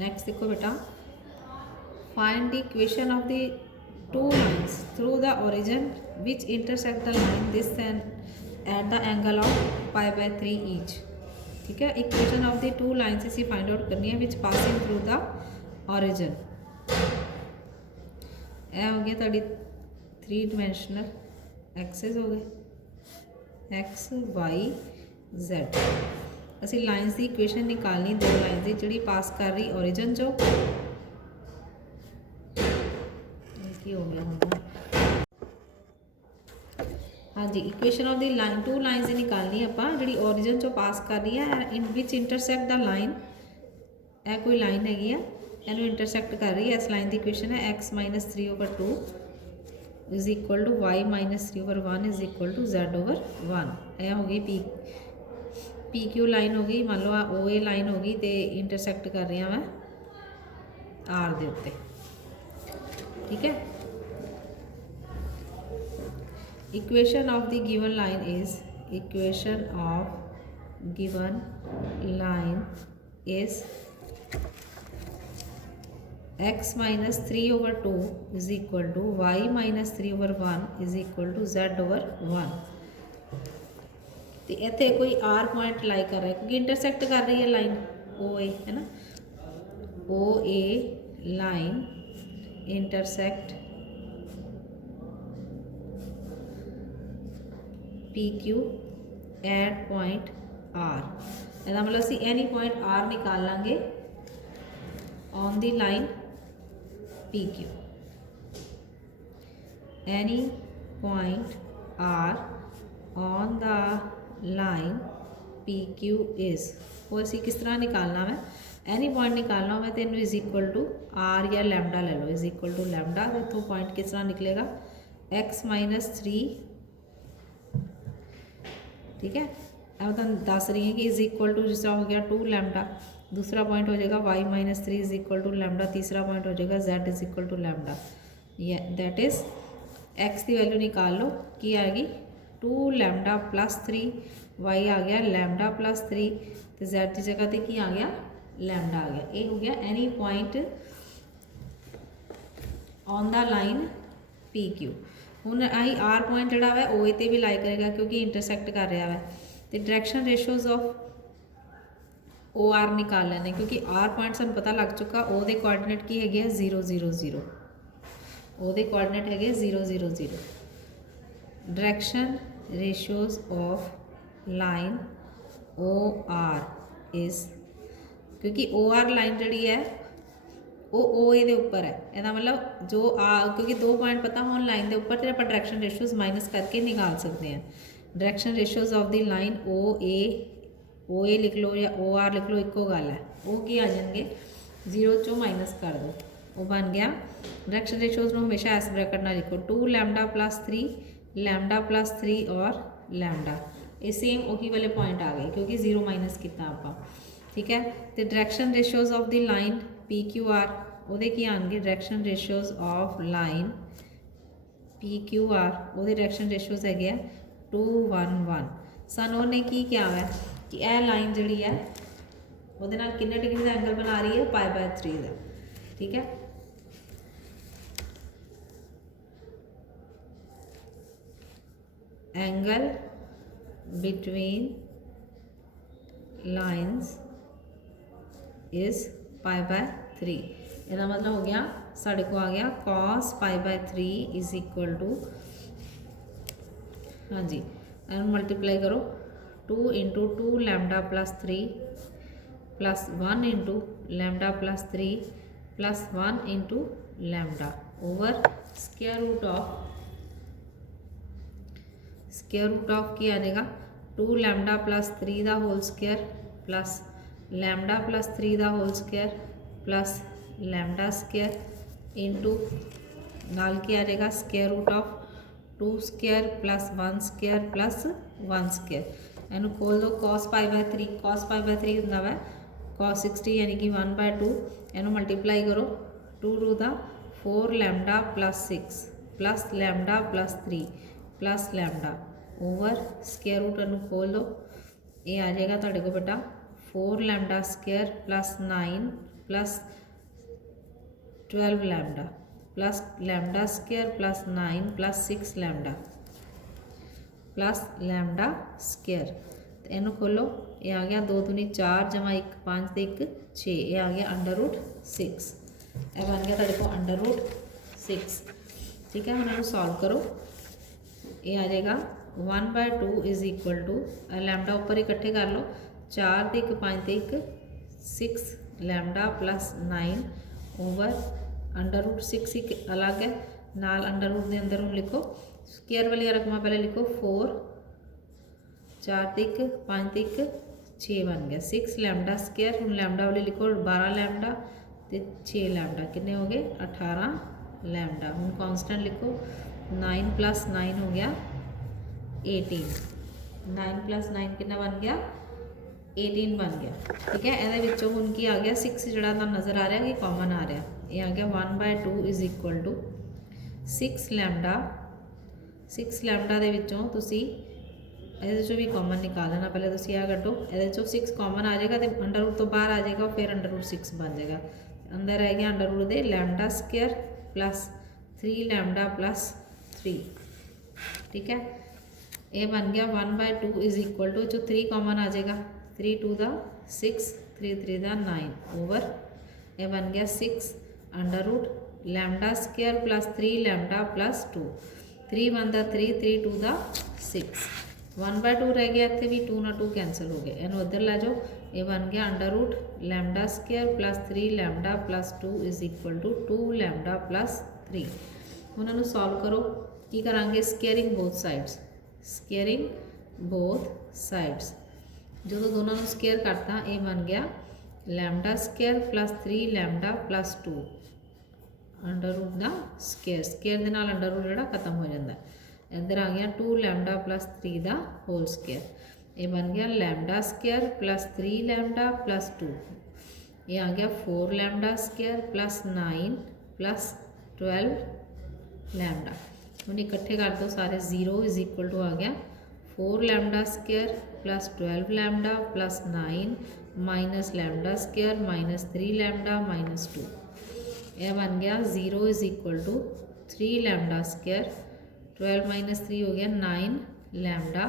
Next देखो बेटा, find the equation of the two lines through the origin which intersect the line this and at the angle of π/3 each. ठीक है, equation of the two lines असीं find out करनी है which passing through the origin. यह हो गया तुहाडी 3 dimensional axis हो गए एक्स वाई Z। असीं लाइन्स की इक्वेशन निकालनी दो लाइन्स की जिहड़ी पास कर रही ओरिजिन चो की हो गया होगा। हाँ जी, equation of the line two lines की निकालनी आपां जिहड़ी ओरिजिन चो पास कर रही है इन विच इंटरसेक्ट द लाइन। यह कोई लाइन हैगी है, इनू इंटरसेक्ट कर रही है। इस लाइन की इक्वेशन है x-3/2 is equal to y-3/1 is equal to z/1। यह हो गई पी क्यू लाइन हो गई, मान लो आ ओ ए लाइन हो गई, तो इंटरसेक्ट कर रही मैं आर दे उत्ते। ठीक है, equation of the given line is equation of given line is x-3/2 is equal to y-3/1 is equal to z/1। तो इतने कोई आर पॉइंट लाई कर रहा है क्योंकि इंटरसेक्ट कर रही है लाइन ओ ए, है ना। O A line intersect P Q at point R. इसका मतलब असी एनी पॉइंट आर निकाल लांगे on the line P Q. Any point R on the line P Q is, वो असी किस तरह निकालना है, एनी पॉइंट निकालना हो तो इज इक्वल टू आर या लैमडा ले लो, इज इक्वल टू लैमडा। इतों पॉइंट किस तरह निकलेगा x-3। ठीक है, अब तुम दस रही है कि इज इक्वल टू जिस तरह हो गया 2 लैमडा। दूसरा पॉइंट हो जाएगा y-3 is equal to lambda. तीसरा पॉइंट हो जाएगा z is equal to lambda. That is x की वैल्यू निकाल लो कि आएगी 2 लैमडा प्लस 3, y आ गया लैमडा प्लस 3, तो z की जगह पर की आ गया लैमडा आ गया। ये हो गया any point on the line P Q. हुण आई आर पॉइंट जोड़ा है ओ ए ते भी लाई करेगा क्योंकि इंटरसेक्ट कर रहा है। तो direction ratios of O R निकाल लेने क्योंकि आर पॉइंट सानूं पता लग चुका ओ दे कोआर्डिनेट की है 0 0 0, ओ दे कोआर्डिनेट है 0 0 0। Direction ratios of line O R is, क्योंकि ओ आर लाइन जी है वो ओ ए दे उपर है। इसका मतलब जो क्योंकि 2 पॉइंट पता हो लाइन के उपर तो आप डायरैक्शन रेशोज माइनस करके निकाल सकते हैं। Direction ratios of the line O A लिख लो या ओ आर लिख लो, एको गल है। वो की आ जाएंगे 0 चो माइनस कर दो, वो बन गया। डायरैक्शन रेशोज में हमेशा इस ब्रैकेट ना लिखो 2 लैमडा प्लस 3, लैमडा प्लस 3 और लैमडा। ये सेम वही वाले पॉइंट आ गए क्योंकि 0 माइनस किया आप। ठीक है, तो direction ratios of the line P Q R वो की आएंगे direction ratios of line P Q R, वो डायरैक्शन रेशोज है 2 1 1। सानू ने की क्या है कि यह लाइन जी है वो किन्ने डिग्री का एंगल बना रही है π/3 का। ठीक है, एंगल बिटवीन लाइन्स इज π/3। इसका मतलब हो गया साढ़े को आ गया cos π/3 इज इक्वल टू, हाँ जी, मल्टीप्लाई करो 2 × 2 lambda plus 3 plus 1 × lambda plus 3 plus 1 × lambda over square root of की आ जाएगा 2 लैमडा प्लस 3 का whole square plus lambda plus 3 का whole square plus lambda square into नाल की आ जाएगा square root of 2 square plus 1 square plus 1 square. इनू खोल दो cos π/3, cos π/3 होंदा है cos 60 यानी कि 1/2। इनू मल्टीप्लाई करो 2 to the 4 lambda plus 6 plus lambda plus 3 plus lambda over square root इनू खोल दो, ये आ जाएगा तुहाडे को बेटा 4 lambda square plus 9 plus 12 lambda plus lambda square plus 9 plus 6 lambda plus lambda square. तो इनू खोलो, ये आ गया 2 दूनी 4 जमा 1 5 ते 1 6, ये आ गया √6। यह बन गया तेरे को √6। ठीक है, हम इन्हें सॉल्व करो। ये आ जाएगा 1/2 इज इक्वल टू लैमडा ऊपर इकट्ठे कर लो, 4 ते 1 5 ते 1 6 लैमडा प्लस 9 ओवर √6 एक अलग है, नाल अंडर रूट के अंदर हम लिखो स्केयर वाली रकम पहले लिखो 4 4 ते 1 5 ते 1 6 बन गया 6 लैमडा स्केयर। हम लैमडा वाली लिखो 12 लैमडा तो 6 लैमडा कितने हो गए 18 लैमडा। हम कॉन्स्टेंट लिखो 9 + 9 हो गया 18, 9 + 9 कितना बन गया 18 बन गया। ठीक है, ये हूँ की आ गया 6 जोड़ा नज़र आ रहा कि कॉमन आ रहा, ये आ गया 1/2 is equal to 6 lambda. 6 lambda के ये भी कॉमन निकाल लेना, पहले तुम यह कटो, ये 6 कॉमन आ जाएगा तो अंडर रूट तो बाहर आ जाएगा, फिर √6 बन जाएगा। अंदर रह गया अंडर रूट दे lambda square plus 3 lambda plus 3। ठीक है, ये बन गया 1/2 इज इक्वल टू, जो 3 कॉमन आ जाएगा 3 2 6 3 3 9 ओवर, ये बन गया 6 under root lambda square plus 3 lambda plus 2, 3 बनता 3 3 2 6, 1/2 रह गया, इतने भी 2 ना 2 कैंसल हो गए, इन्हों उधर लै जाओ, ये बन गया under root lambda square plus 3 lambda plus 2 is equal to 2 lambda plus 3। उन्होंने सॉल्व करो, की करांगे squaring both sides, squaring both sides. जो दोनों को स्केयर करता ये बन गया lambda square plus 3 lambda plus 2 under root का स्केयर, स्केयर के नाल अंडर रूट जोड़ा खत्म हो जाता है। इधर आ गया 2 लैमडा प्लस 3 का होल स्केयर, ये बन गया lambda square plus 3 lambda plus 2, ये आ गया 4 lambda square plus 9 plus 12 lambda. हम इकट्ठे कर दो सारे, 0 इज इक्वल टू आ गया 4 lambda square plus 12 lambda plus 9 minus lambda square minus 3 lambda minus 2, यह बन गया 0 is equal to 3 lambda square, 12 minus 3 हो गया 9 लैमडा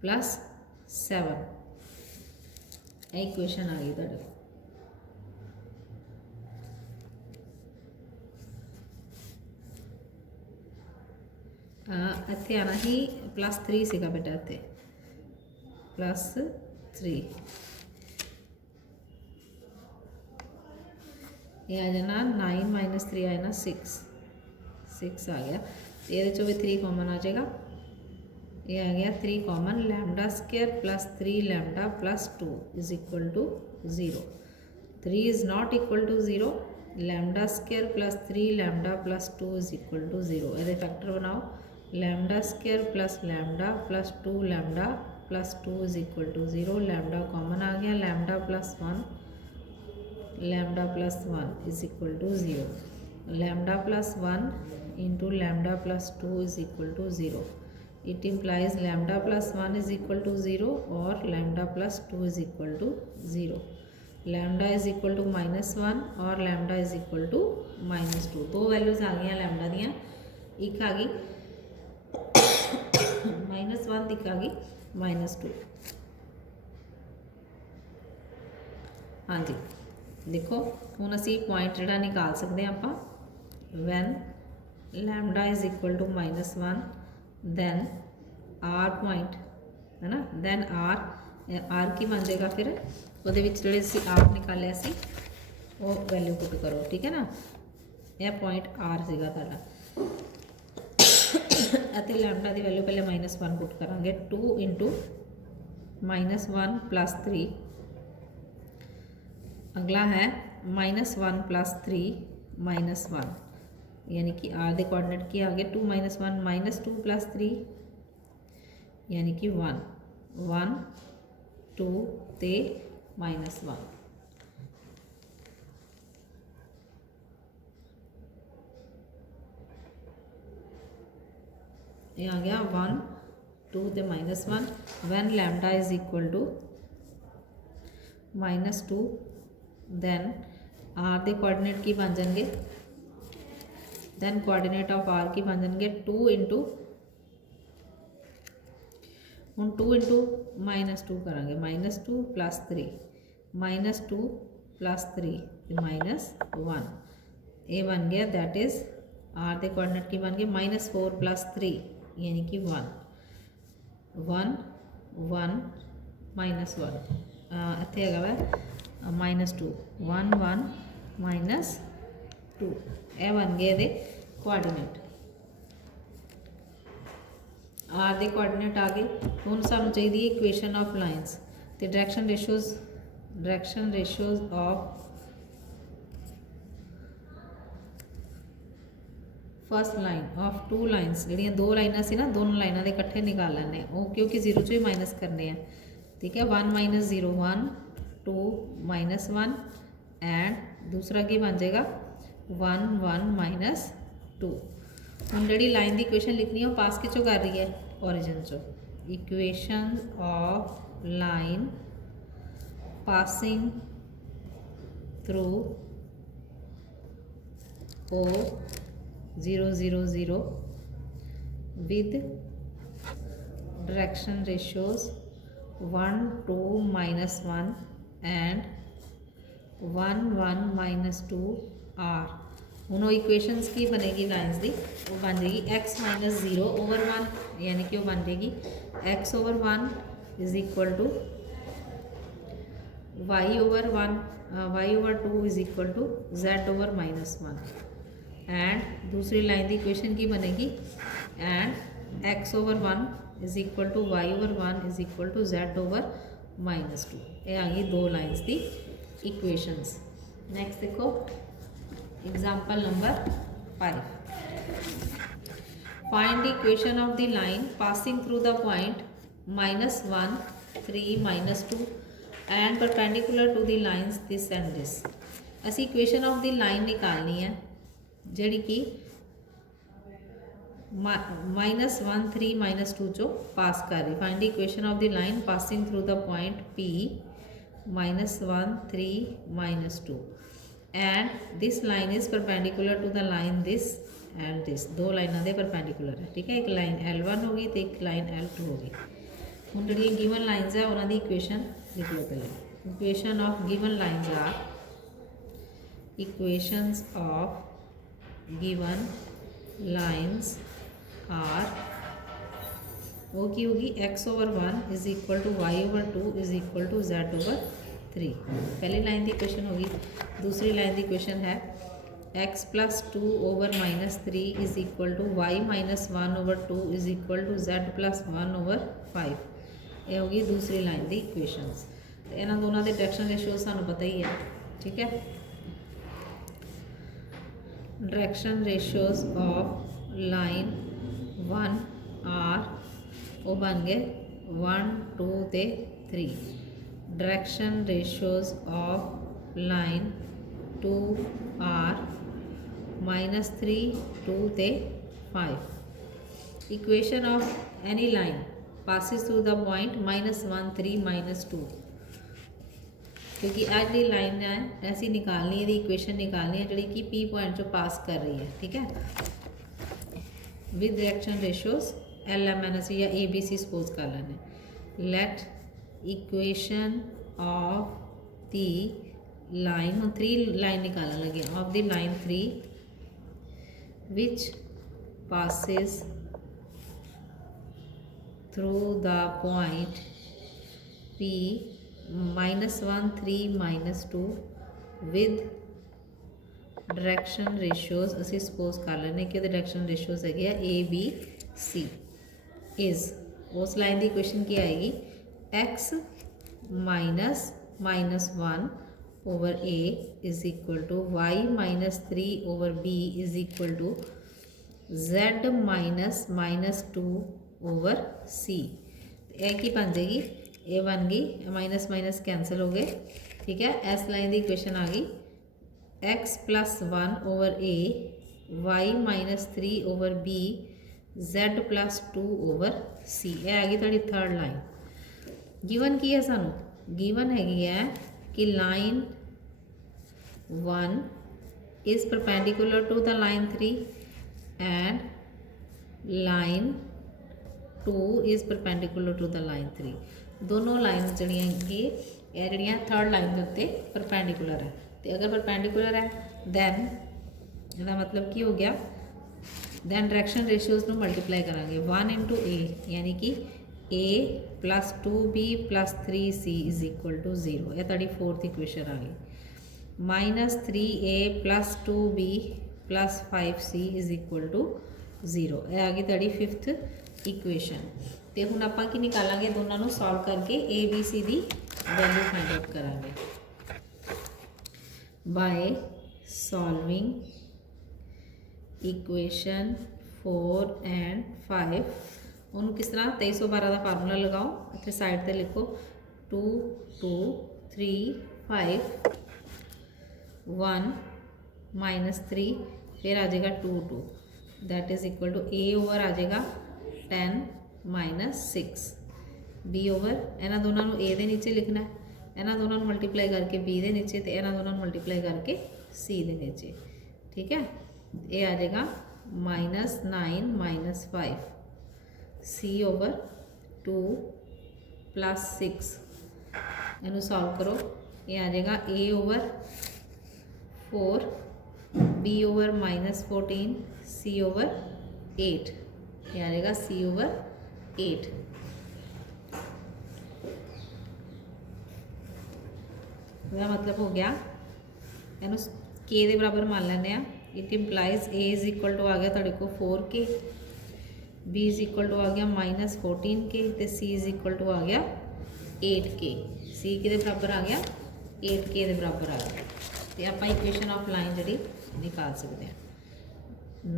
प्लस 7। इक्वेशन आ गई तुहाडे। इत्थे आना ही +3 सीगा बेटा, इत्थे +3, ये आ जाना 9 माइनस 3 आ जाना 6 आ गया। ये भी 3 कॉमन आ जाएगा, ये आ गया 3 common, lambda square plus 3 lambda plus 2 is equal to 0। 3 is not equal to 0, lambda square plus 3 lambda plus 2 is equal to 0। ये फैक्टर बनाओ, lambda square plus lambda plus 2 lambda plus 2 is equal to 0। Lambda common आ गया, lambda plus 1 is equal to 0। Lambda plus 1 into lambda plus 2 is equal to 0। It implies lambda plus 1 is equal to 0 और lambda plus 2 is equal to 0। Lambda is equal to -1 और lambda is equal to -2। दो values आ गई lambda दियाँ, एक आ गई -1, एक आ गई -2। हाँ जी, देखो हुण असी पॉइंट जिहड़ा निकाल सकते हैं आप, when lambda is equal to -1 then R point है ना, दैन आर की बन जाएगा, फिर वो जोड़े आर निकालिया सी वो वैल्यू पुट करो। ठीक है ना, यह पॉइंट आर सीगा तुहाडा, ਅਤੇ लैमडा की वैल्यू पहले -1 पुट करांगे, 2 इंटू -1 प्लस 3, अगला है -1 प्लस 3 -1, यानी कि आर के कोऑर्डिनेट की आ गए 2 -1 -2 प्लस 3 यानी कि 1 1 2 ते -1। ये आ गया 1 2 ते -1 when lambda is equal to -2 then R के कोआर्डीनेट की बन जाएंगे, दैन कोआर्डीनेट ऑफ आर की बन जाएंगे 2 इंटू, हम 2 इंटू -2 करेंगे, -2 + 3, -2 + 3 -1, ये बन गया दैट इज़ आर के कोआर्डीनेट की बन गए -4 + 3 यानी कि 1 1 1 -1 इत्थे हैगा वा -2 1 1 -2 ये बन गए ये कोआर्डीनेट। आर के कोआर्डीनेट आ गए। हुण सानूं चाहिए इक्वेशन ऑफ लाइनस, तो direction ratios of first line of 2 lines, जिहड़ियां 2 लाइनां सी ना, दोनों लाइनां दे इकट्ठे निकाल लैने वो, क्योंकि 0 चो ही माइनस करने हैं। ठीक है, 1 - 0 1 2 -1 एंड दूसरा की बन जाएगा 1 1 -2। हम जी लाइन की इक्वेशन लिखनी है वो पास किचों कर रही है, ओरिजिन चो। Equation of line passing through O 0 0 0 with direction ratios 1 2 -1 and 1 1 -2 R। हूँ इक्वेशनस की बनेगी लाइन्स की, वो बन जाएगी x - 0/1 यानी कि वो बन जाएगी x/1 is equal to y/1 y/2 is equal to z/-1 and दूसरी लाइन की इक्वेशन की बनेगी and x/1 is equal to y/1 is equal to z/-2। ये आ गई 2 लाइन्स की इक्वेशंस। नेक्स्ट देखो example number 5। Find the equation of the line passing through the point -1 3 -2 and perpendicular to the lines this and this. असी equation of the line निकालनी है जिहड़ी कि -1 3 -2 चो पास कर रही। Find the equation of the line passing through the point P -1 3 -2 and this line is perpendicular to the line this and this. 2 लाइनों के परपेंडिकुलर है। ठीक है, एक लाइन L1 होगी तो एक लाइन L2 होगी। हुण जिहड़ी गिवन लाइन्स है उन्होंने इक्वेशन लिख लो पहले। Equation of given lines are equations of given lines are वो की होगी x/1 is equal to y/2 is equal to z/3। पहली लाइन की इक्वेशन होगी। दूसरी लाइन की इक्वेशन है x + 2/-3 is equal to y - 1/2 is equal to z + 1/5। ये होगी दूसरी लाइन की इक्वेशंस। इन्होंने दोनों के डायरेक्शन रेशियो सानू पता ही है। ठीक है, direction ratios of line 1 are वो बन गए 1 2 ते 3। Direction ratios of line 2 are -3 2 ते 5। Equation of any line passes through the point -1 3 -2, क्योंकि आज दी लाइन है ऐसी निकालनी है, इक्वेशन निकालनी है जी कि P पॉइंट चो पास कर रही है। ठीक है, विद डायरेक्शन रेशियोज LMNS या ABC सपोज कर लेने। Let equation of the line, हम 3 लाइन निकालने लगे of the line 3 which passes through the point P -1 3 -2 with direction ratios असी सपोज कर लेने कि डायरेक्शन रेशियोज है ABC इज उस लाइन की इक्वेशन की आएगी x -(1/a is equal to y -3/b is equal to z -(2/c। यह की बन जाएगी, ये बन गई माइनस माइनस कैंसल हो गए। ठीक है, इस लाइन की इक्वेशन आ गई x + 1/a y -3/b z + 2/c। यह आ गई थोड़ी थर्ड लाइन। गिवन की है सानू, गिवन हैगी है कि line 1 is perpendicular to the line 3 and line 2 is perpendicular to the line 3. दोनों लाइन जड़ियाँ ये जड़ियाँ थर्ड लाइन के उत्ते परपेंडिकुलर है, तो अगर परपेंडिकुलर है दैन इसका मतलब की हो गया, दैन डायरेक्शन रेशियोज को मल्टीप्लाई करांगे 1 इंटू ए यानी कि a plus 2b plus 3c is equal to 0। यह ताड़ी फोर्थ इक्वेशन आ गई। Minus 3a plus 2b plus 5c is equal to 0। यह आ गई ताड़ी फिफ्थ इक्वेशन। तो हुण आपां की निकालांगे, दोनों को सॉल्व करके ए बी सी की वैल्यू फाइंड आउट करांगे बाय सॉल्विंग इक्वेशन 4 एंड 5। उन्होंने किस तरह 2312 का फार्मूला लगाओ, इतने साइड पे लिखो 2 2 3 5 1 माइनस 3 फिर आ जाएगा 2 2 that is equal to a over आ जाएगा 10 माइनस 6 बी ओवर इन्होंने दोनों को ए दे नीचे लिखना है, इन्होंने दोनों को मल्टीप्लाई करके बी दे नीचे, तो इन्होंने दोनों को मल्टीप्लाई करके सी दे नीचे। ठीक है, ये आ जाएगा माइनस 9 माइनस 5 सी ओवर 2 प्लस 6, इनू सॉल्व करो, ये आ जाएगा ए ओवर 4 बी ओवर माइनस 14 सी ओवर 8, ये आ जाएगा सी ओवर 8। इसका मतलब हो गया, इनू के दे बराबर मान लेने। It implies A is equal to आ गया तुहाडे को 4k, B is equal to आ गया माइनस 14k, तो सी इज इक्वल टू आ गया 8k। सी के बराबर आ गया 8k के बराबर आ गया, तो आप इक्वेशन ऑफ लाइन जी निकाल सकते हैं।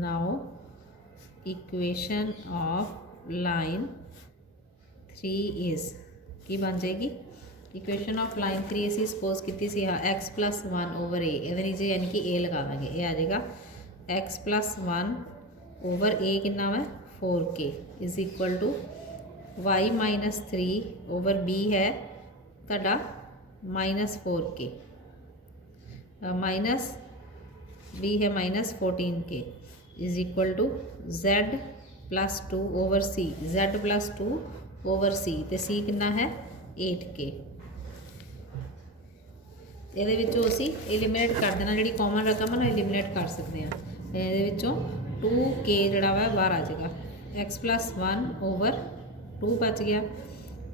Now equation of line 3 is की बन जाएगी, इक्वेशन ऑफ लाइन 3 असी सपोज की सी हाँ एक्स प्लस 1 ओवर ए, ये नीचे यानी कि ए लगा देंगे, ये आ जाएगा एक्स प्लस 1 ओवर ए कितना है 4k is equal to y minus 3 over b है तुहाडा माइनस 4k माइनस बी है minus 14k is equal to z plus 2 over c, z plus 2 over c, तो सी कितना है 8k। ਇਹਦੇ ਵਿੱਚੋਂ ਅਸੀਂ एलिमिनेट कर देना, जी कॉमन रकम है ना एलिमिनेट कर सकते हैं। ਇਹਦੇ ਵਿੱਚੋਂ 2k ਜਿਹੜਾ ਵਾ ਬਾਹਰ ਆ ਜਾਏਗਾ, x प्लस 1 ओवर 2 बच गया,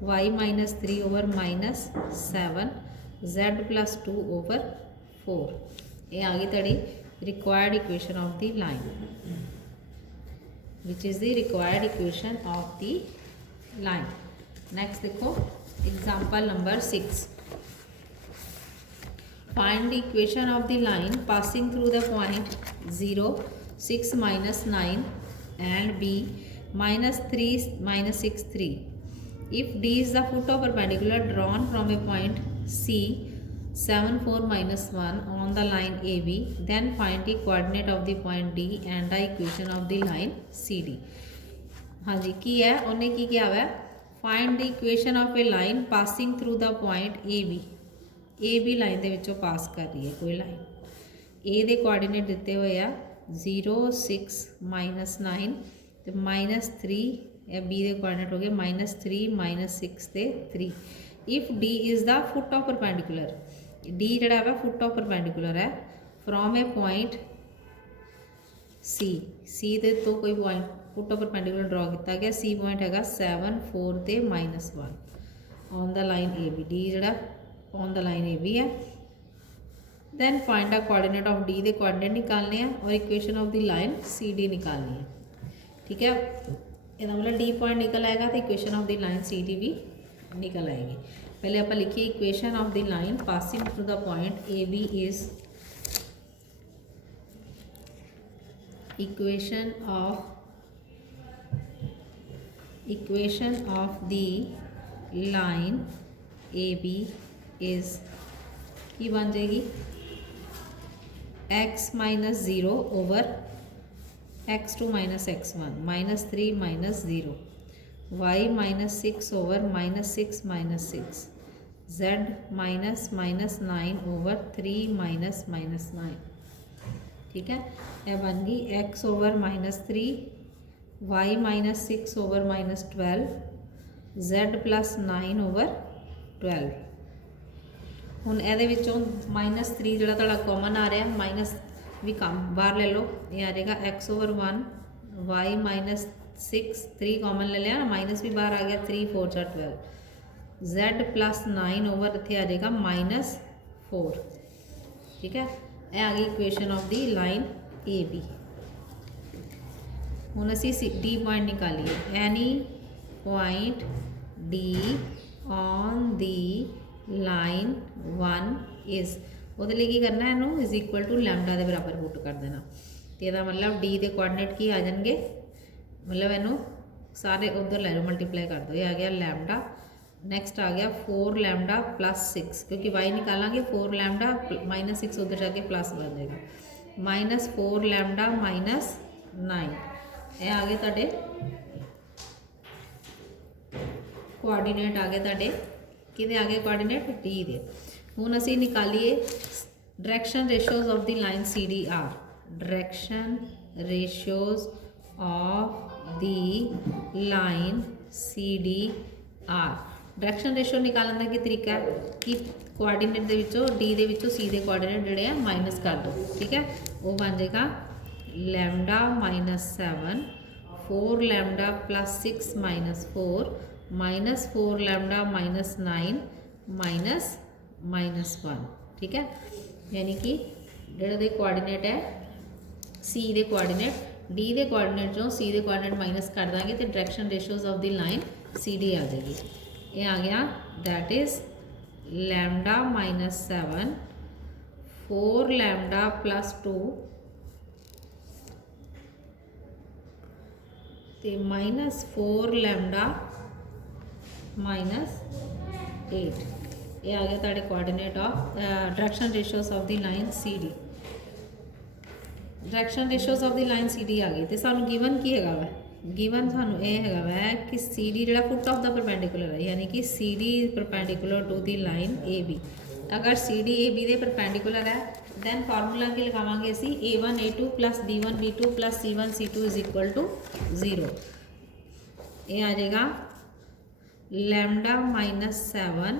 y minus 3 over minus 7, z plus 2 over 4। ये आ गई तड़ी required equation of the line, which is the required equation of the line. Next देखो example number 6। Find the equation of the line passing through the point 0 6 minus 9 and b minus 3 minus 6 3. If d is the foot of perpendicular drawn from a point C 7 4 minus 1 on the line AB, then find the coordinate of the point D and the equation of the line CD. हाँ जी की है उन्हें की क्या है, find the equation of a line passing through the point AB। ए भी line के विचों पास कर रही है कोई लाइन, ए दे कोआर्डीनेट दिते हुए आ 0 6 माइनस 9 तो माइनस 3, या बी दे कोआर्डीनेट हो गए माइनस 3 माइनस 6 ते 3। If D is the foot of perpendicular, D जड़ा है फुट ऑफ परपेंडिकुलर है from a point C, C दे तो कोई point foot of perpendicular draw किया गया, सी पॉइंट है 7 4 ते minus 1 on the line A B, D जड़ा on the line A B है। Then find the coordinate of D के कोऑर्डिनेट निकालने हैं और equation of the line C D निकालनी है। ठीक है, इसका मतलब डी पॉइंट निकल आएगा तो equation of the line C D भी निकल आएगी। पहले आप लिखिए equation of the line passing through the point A B is equation of the line A B is की बन जाएगी x minus 0 over x2 minus x1 minus 3 minus 0, y minus 6 over minus 6 minus 6, z minus minus 9/3 ठीक है। यह बन गई x/-3 y -6/-12 z +9/12। ਹੁਣ ਇਹਦੇ ਵਿੱਚੋਂ -3 ਜਿਹੜਾ ਤੁਹਾਡਾ ਕਾਮਨ ਆ ਰਿਹਾ, ਮਾਈਨਸ भी कम बाहर ले लो, ये आ जाएगा x/1 y -6 3 कॉमन ले लिया ना, माइनस भी बाहर आ गया, 3 4 12 z +9 ओवर इतने आ जाएगा -4। ठीक है, यह आ गई equation of the line A B. हुण असी डी पॉइंट निकालिए, any point D on the line 1 is, ਉਹਦੇ ਲਈ ਕੀ ਕਰਨਾ, ਇਹਨੂੰ इज़ इक्वल टू लैमडा ਦੇ ਬਰਾਬਰ ਪੁੱਟ ਕਰ ਦੇਣਾ। ਤੇ ਇਹਦਾ ਮਤਲਬ ਡੀ ਦੇ ਕੋਆਰਡੀਨੇਟ ਕੀ ਆ ਜਾਣਗੇ, ਮਤਲਬ ਇਹਨੂੰ ਸਾਰੇ ਉਧਰ ਲੈ ਲਓ, ਮਲਟੀਪਲਾਈ कर दो, ये आ गया लैमडा। नैक्सट आ गया 4 लैमडा +6, क्योंकि वाई निकालेंगे 4 लैमडा -6 उधर जाके प्लस बन जाएगा, -4 लैमडा -9। ये आ गए तुहाडे कोआर्डीनेट, आ गए तुहाडे किहदे आ गए कोआर्डीनेट, डी दे। हुण असीं निकालीए direction ratios of the line C D are, direction ratios of the line C D are. Direction ratio निकालने का की तरीका है कि कोआर्डीनेट दे विचों डी दे विचों सी दे कोआर्डीनेट जिहड़े आ माइनस कर दो। ठीक है, वो बन जाएगा लैमडा -7 4 लैमडा +6 -4 -4 लैमडा -9 -1। ठीक है, यानी कि जिहड़े दे कोआर्डीनेट है सी दे कोआर्डीनेट डी दे कोआर्डीनेट चों सी दे कोआर्डीनेट माइनस कर देंगे तो direction ratios of the line C D आ जाएगी। ये आ गया दैट इज़ लैमडा -7 4 लैमडा +2 ते -4 लैमडा -8। ये आ गया ताड़े coordinate of direction ratios of the line C D. Direction ratios of the line C D आ गई, तो सानू गिवन की है वै, गिवन सानू ये है कि सी डी जो फुट ऑफ द परपेंडिकुलर है, यानी कि C D perpendicular to the line A B. अगर सी डी ए बी के परपेंडिकुलर है दैन फार्मूला की लगावांगे असी A1 A2 + B1 B2 + C1 C2 = 0। ये आ जाएगा लैमडा -7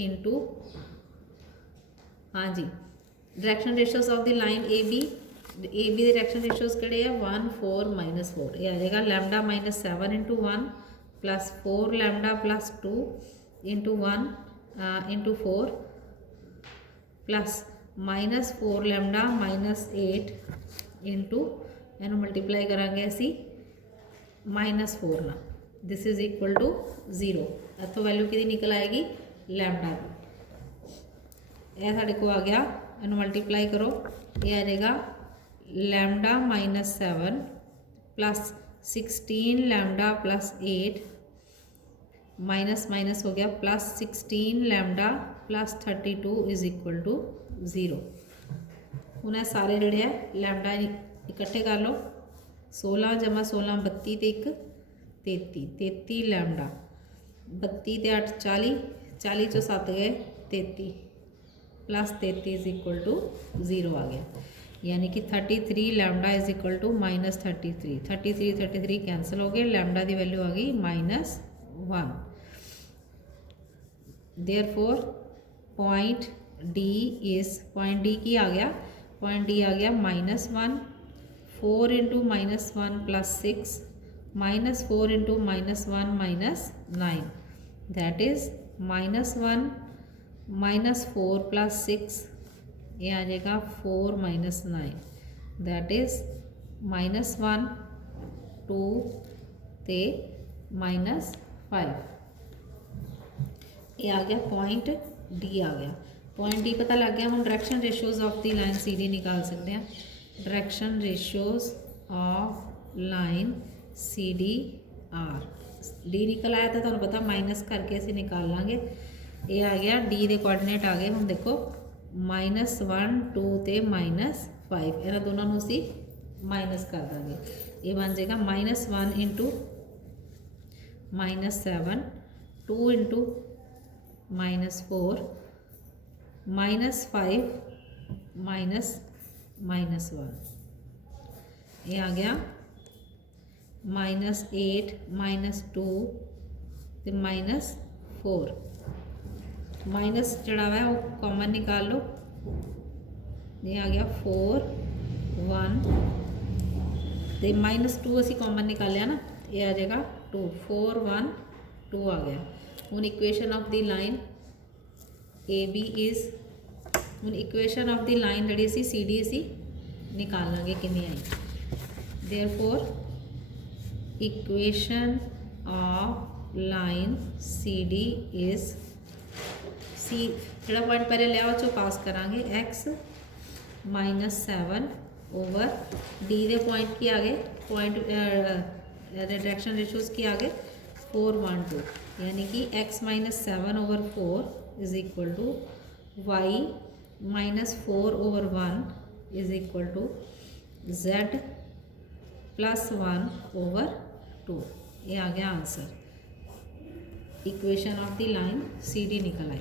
इंटू, हाँ जी, direction ratios of the line A B के डायरैक्शन रेशियोज किहड़े आ 1 4 -4। ये आ जाएगा lambda -7 × 1 + 4 lambda +2 × 1 × 4 plus -4 lambda -8 into इनू मल्टीप्लाई करांगे असी -4 ना, दिस इज़ इक्वल टू 0। इतों वैल्यू कि निकल आएगी लैमडा की। यह साढ़े को आ गया, इनू मल्टीप्लाई करो, ये आ जाएगा लैमडा -7 + 16 लैमडा +8 माइनस हो गया +16 लैमडा +32 = 0। हुण ये सारे जिहड़े है लैमडा इकट्ठे कर लो, 16 + 16 32 ते 1 33 33 लैमडा, 32 ते 8 40 40 चो 7 गए 33 +33 = 0 आ गया, यानी कि 33 लैमडा = -33 33 कैंसल हो गए, लैमडा की वैल्यू आ गई -1। Therefore point D is, point D की आ गया, पॉइंट डी आ गया -1 4 × -1 + 6 -4 × -1 -9, दैट इज़ -1 -4 + 6, ये आ जाएगा 4 -9, दैट इज़ -1 2 ते -5। ये आ गया पॉइंट डी आ गया, पॉइंट डी पता लग गया। हम direction ratios of the line C D निकाल सकते हैं। Direction ratios of line C D are, D निकल आया तो तुहानूं पता माइनस करके असीं निकाल लांगे। ये आ गया डी के कोआर्डीनेट आ गए, हम देखो -1 2 ते -5, इन्हां दोनों नूं असीं माइनस कर देंगे। ये बन जाएगा -1 × -7 2 × -4 -5 -1 ये आ गया -8 -2 तो -4 माइनस जड़ा है वो कॉमन निकाल लो ये आ गया 4 1 तो -2 असी कॉमन निकालिया ना ये आ जाएगा 2 4 1 2 आ गया हूँ equation of the line A B is हूँ इक्वेशन ऑफ द लाइन जी असी सी डी असी निकाल लाँगे कितनी आई therefore equation of line C D is C जो पॉइंट पहले लिया वो चो पास करांगे x -7 ओवर डी दे पॉइंट की आगे पॉइंट डायरेक्शन रेशोज़ की आगे 4 1 2 यानी कि x -7 over 4 is equal to y -4 over 1 is equal to z +1 over 2 ये आ गया answer equation of the line C D निकल आई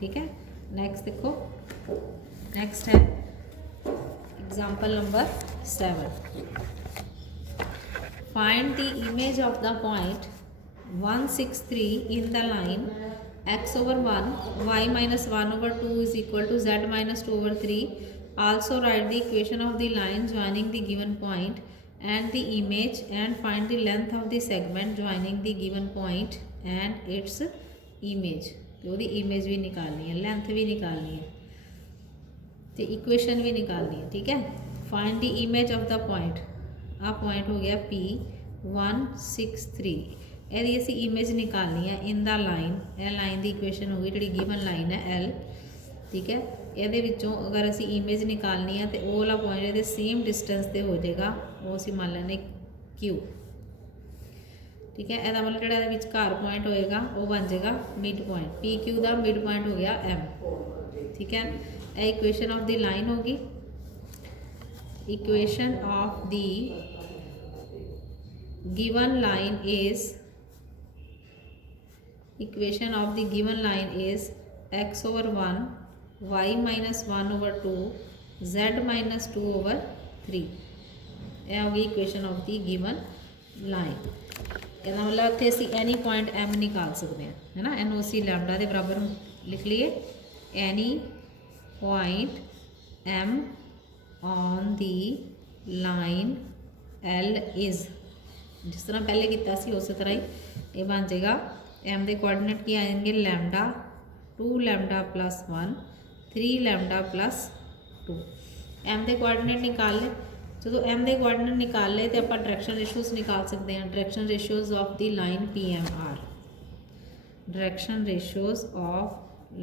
ठीक है। नेक्स्ट देखो नेक्स्ट है example number 7 find the image of the point 163 in the line x over 1 y -1 over 2 is equal to z -2 over 3 also write the equation of the line joining the given point and the image and find the length of the segment joining the given point and its image तो वो image भी निकालनी है length भी निकालनी है तो equation भी निकालनी है ठीक है। Find the image of the point आ पॉइंट हो गया P163 यदि असी इमेज निकालनी है इन द लाइन यह लाइन की इक्वेशन होगी जी गिवन लाइन है L ठीक है। ये अगर असी इमेज निकालनी है तो वो वाला पॉइंट ये सेम डिस्टेंस से हो जाएगा वो असी मान लेने Q ठीक है। यदा मतलब जो विचकार पॉइंट होएगा वो बन जाएगा मिड पॉइंट पी क्यू का मिड पॉइंट हो गया M ठीक है। यह इक्वेशन ऑफ द लाइन होगी equation of the given line is equation of the given line is x over 1 y -1 over 2 z -2 over 3 यह होगी equation of the given line कहना मतलब इतने असी एनी पॉइंट M निकाल सकते हैं है ना एनओ सी लैम्डा के बराबर लिख लिए any point M on the line L is जिस तरह पहले किया उस तरह ही ये बन जाएगा M के कोआर्डिनेट की आएंगे लैम्डा 2 लैम्डा +1 3 लैम्डा +2 M के कोआर्डिनेट निकाल ले जो M के कोआर्डिनेट निकाल ले तो आप डायरेक्शन रेशियोज़ निकाल सकते हैं direction ratios of the line PMR direction ratios of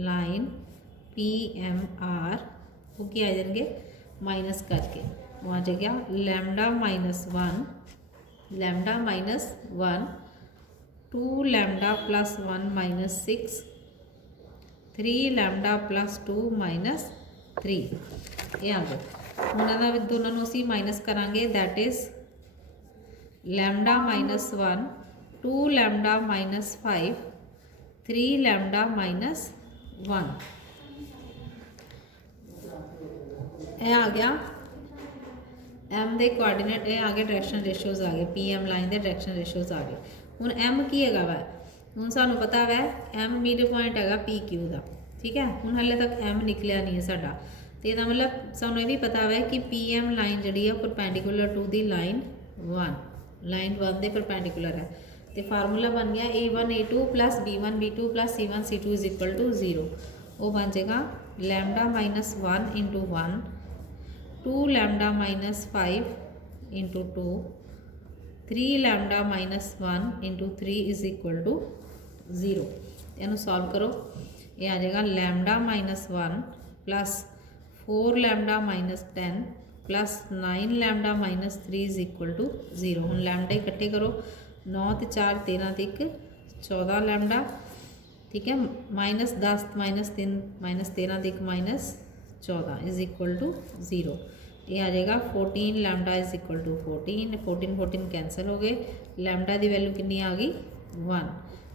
line PMR वो क्या आ जाएंगे माइनस करके वहाँ जाएगा लैम्डा -1 लैम्डा -1 2 लैम्डा +1 -6 3 लैम्डा +2 -3 ये आ गया उन्होंने दोनों असी माइनस करांगे that is lambda -1 2 lambda -5 3 lambda -1 यह आ गया M के कोआर्डिनेट ये आ गए डायरेक्शन रेशियोज़ आ गए PM लाइन के डायरेक्शन रेशियोज़ आ गए हुण M की है वा हुण सानू पता है M मिड पॉइंट है PQ का ठीक है हुण हाले तक M निकलिया नहीं है साडा तो यह मतलब सानू ये भी पता है कि PM लाइन जी है परपेंडिकुलर टू दी लाइन 1 के परपेंडिकुलर है तो फार्मूला बन गया A1 A2 + B1 B2 + C1 C2 is equal to 0 वो बन जाएगा lambda -1 × 1 2 lambda -5 × 2 3 lambda -1 × 3 is equal to 0 इनू सॉल्व करो ये आ जाएगा lambda -1 + 4 lambda -10 + 9 lambda -3 is equal to 0 हम लैम्डा इकट्ठे करो 9 ते 4 13 ते 1 14 लैम्डा ठीक है -10 -3 -13 ते 1 -14 इज इक्वल टू 0 ये आ जाएगा 14 lambda is equal to 14 14 14 cancel हो गए लैम्डा की वैल्यू कितनी आ गई 1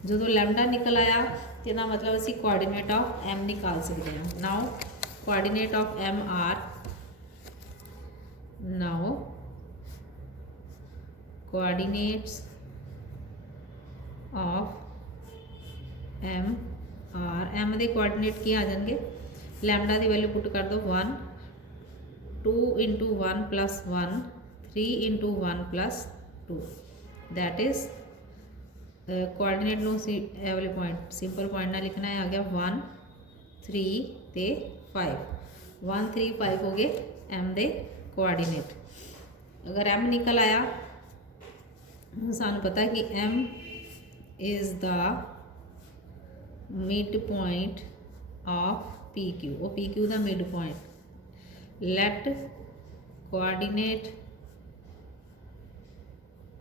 जो लैमडा निकल आया तो इसका मतलब असी कोआर्डीनेट ऑफ एम निकाल सकते हैं। Now coordinate of M are, now coordinates of M are, M के कोआर्डीनेट की आ जाएंगे, लैमडा की वैल्यू पुट कर दो 1, 2 into 1 plus 1, 3 into 1 plus 2, that is coordinate नो ए वाले पॉइंट सिंपल पॉइंट ना लिखना है, आ गया 1 3 ते 5, 1 3 5 हो गए एम दे कोआर्डीनेट। अगर एम निकल आया सानू पता है कि M is the midpoint of P Q, वो पी क्यू का midpoint. Let coordinate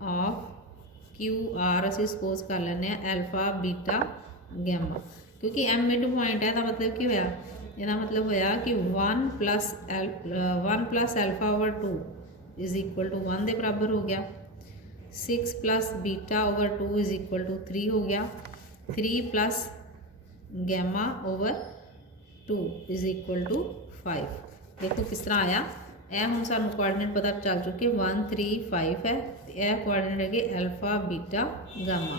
of Q are असी सपोज कर लें अल्फा बीटा गैमा, क्योंकि एम मिड पॉइंट है तो मतलब की होया, इसका मतलब होया कि 1 plus alpha over 2 is equal to 1 के बराबर हो गया, 6 plus beta over 2 is equal to 3 हो गया, 3 plus gamma over 2 is equal to 5। देखो किस तरह आया, यह हम सानू कोआर्डीनेट पता चल चुके 1 3 5 है, यह कोआर्डीनेट है अल्फा बीटा गामा।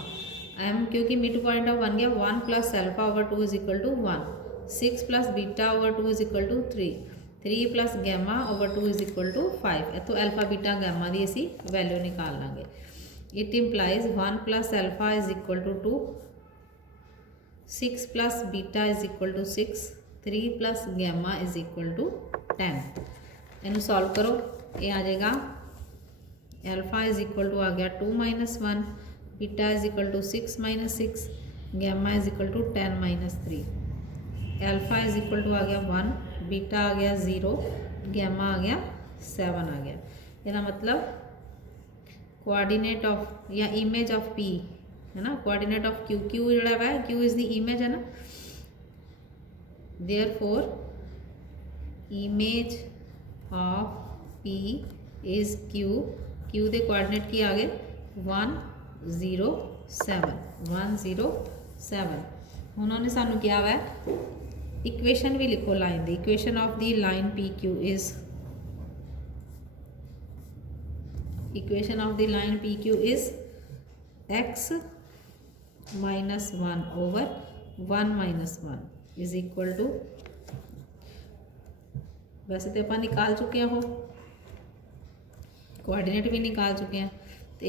एम क्योंकि मिड पॉइंट ऑफ बन गया 1 plus alpha over 2 is equal to 1, 6 plus beta over 2 is equal to 3, 3 plus gamma over 2 is equal to 5। इतों अल्फा बीटा गैमा की असी वैल्यू निकाल लेंगे। It implies 1 plus alpha is equal to 2, 6 plus beta is equal to 6, 3 plus gamma is equal to 10। इनू solve करो, ये आ जाएगा अल्फा इज इक्वल टू आ गया 2 minus 1, beta is equal to 6 minus 6, gamma is equal to 10 minus 3, alpha is equal to आ गया 1, beta आ गया 0, गैमा आ गया 7 आ गया। इसका मतलब कोआर्डीनेट ऑफ या इमेज ऑफ पी है ना, कोआर्डीनेट ऑफ क्यू, क्यू जोड़ा है क्यू इज द इमेज है ना, therefore image of P is Q, Q के कोआर्डीनेट की आ गए 1 0 7, 1 0 7। उन्होंने सानू क्या है इक्वेशन भी लिखो लाइन दी, equation of the line P Q is, equation of the line P Q is x minus 1 over 1 minus 1 is equal to, वैसे तो आप निकाल चुके हैं, वो कोआर्डीनेट भी निकाल चुके हैं, तो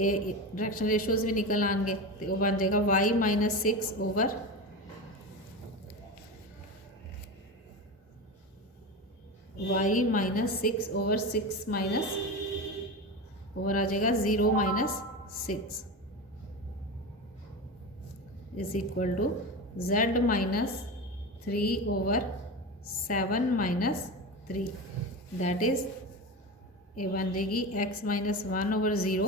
डायरेक्शन रेशोज भी निकल आएंगे, तो वह बन जाएगा y minus 6 over y minus 6 over 6 minus over आ जाएगा 0 minus 6 is equal to z minus 3 over 7 minus 3, that is ये बन जाएगी x minus 1 over 0,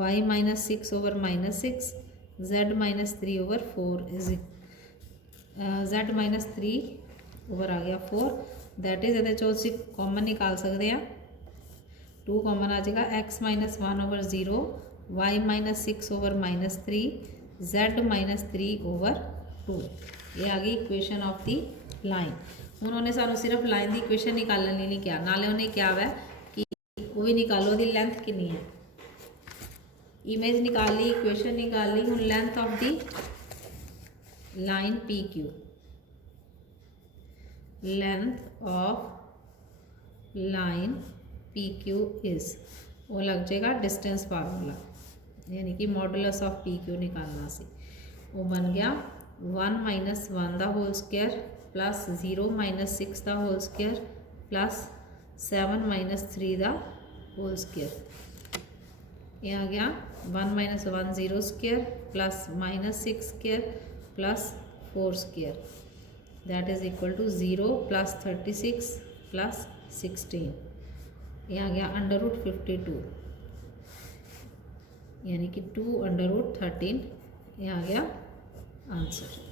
y minus 6 over minus 6, z minus 3 over 4 is z minus 3 over आ गया 4, that is ये चो common निकाल सकते हैं, 2 कॉमन आ जाएगा, x minus 1 over 0, y minus 6 over minus 3, z minus 3 over 2। ये आ गई इक्वेशन ऑफ दी लाइन। उन्होंने सानू सिर्फ लाइन की इक्वेशन निकालने नहीं किया, नाले उन्हें क्या है कि वो भी निकालो दी लेंथ कितनी है, इमेज निकाल ली, इक्वेशन निकाल ली, हूँ length of the line P Q, length of line P Q is, वो लग जाएगा डिस्टेंस फार्मूला, यानी कि मॉडुलस ऑफ पी क्यू निकालना सी, वो बन गया 1 माइनस 1 का होल स्क्वायर प्लस 0 माइनस 6 का होल स्क्वायर प्लस 7 माइनस 3 का होल स्क्वायर। ये आ गया 1 minus 1 0 square plus minus 6 square plus 4 square, that is equal to 0 plus 36 plus 16। ये आ गया अंडर रूट 52, यानी कि 2 अंडर रूट 13। ये आ गया आंसर।